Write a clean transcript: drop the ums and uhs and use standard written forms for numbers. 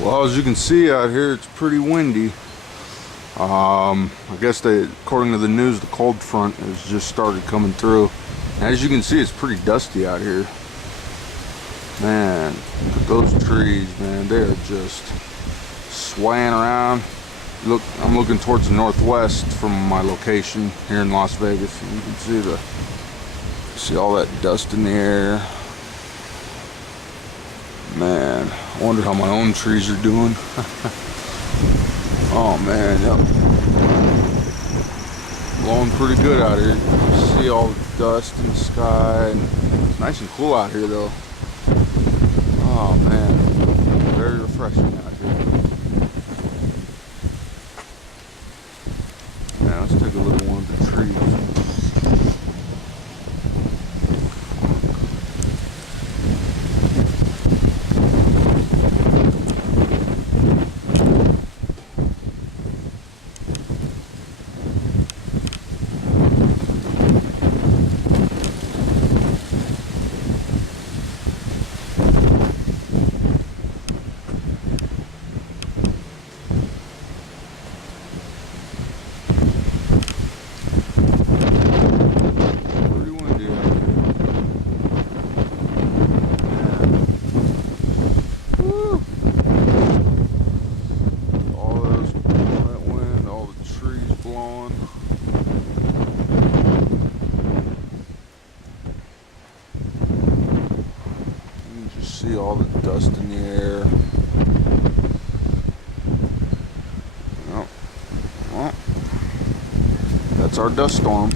Well, as you can see out here, it's pretty windy. I guess according to the news, the cold front has just started coming through. And as you can see, it's pretty dusty out here. Man, look at those trees, man. They are just swaying around. Look, I'm looking towards the northwest from my location here in Las Vegas, and you can see all that dust in the air. Man, I wonder how my own trees are doing. Oh man, yep. Blowing pretty good out here. You see all the dust in the sky, and it's nice and cool out here though. Oh man, very refreshing out here. Now let's take a look at one of the trees. See all the dust in the air. Well, that's our dust storm.